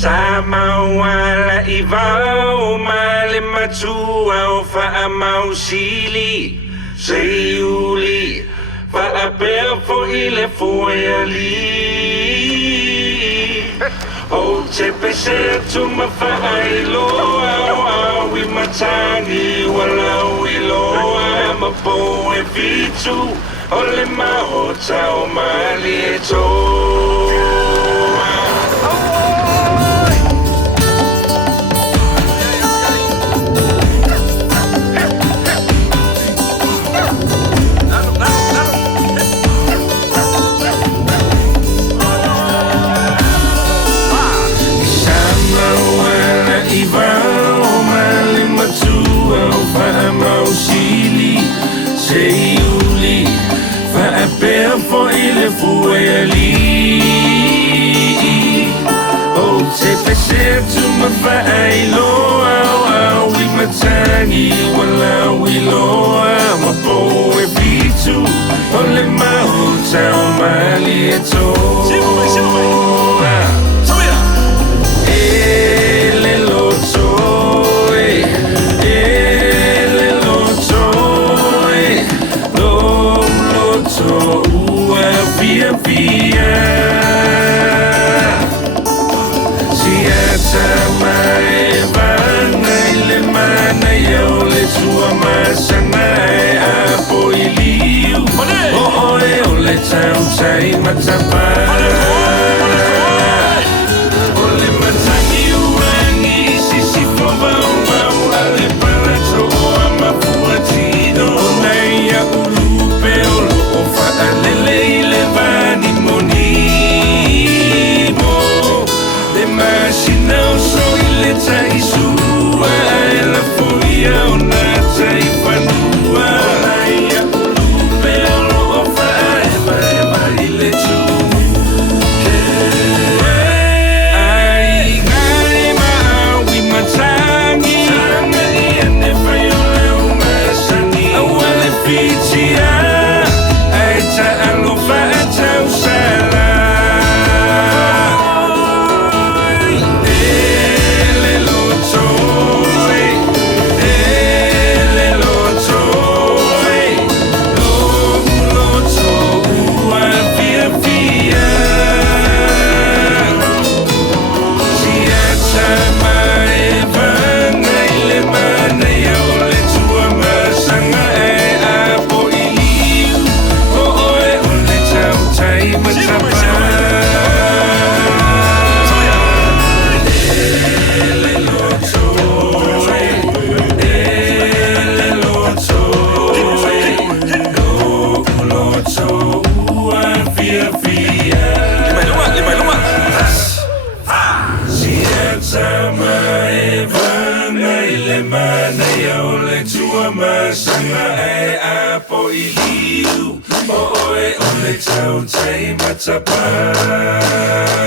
Samoan la ivao male matua o fa'amausili seiuli fa'apea fo ile fueali o te pese tu mafa'ailoa o awi matangi walau iloa mapo e vitu o le maota o Malie toa. Seiuli fa'apea fo ile fueali o te pese tu mafa'ailoa o awi matangi walau iloa mapo e vitu o le mahuta o Malie toa. Say matapa ole matangi uangi sisi fovau ale palato amafuatino nei ya ulupe olo ofa alele ile vani monimo le machina so ile taisua la folia ona taifanua ya ulupe olo ofa Matapa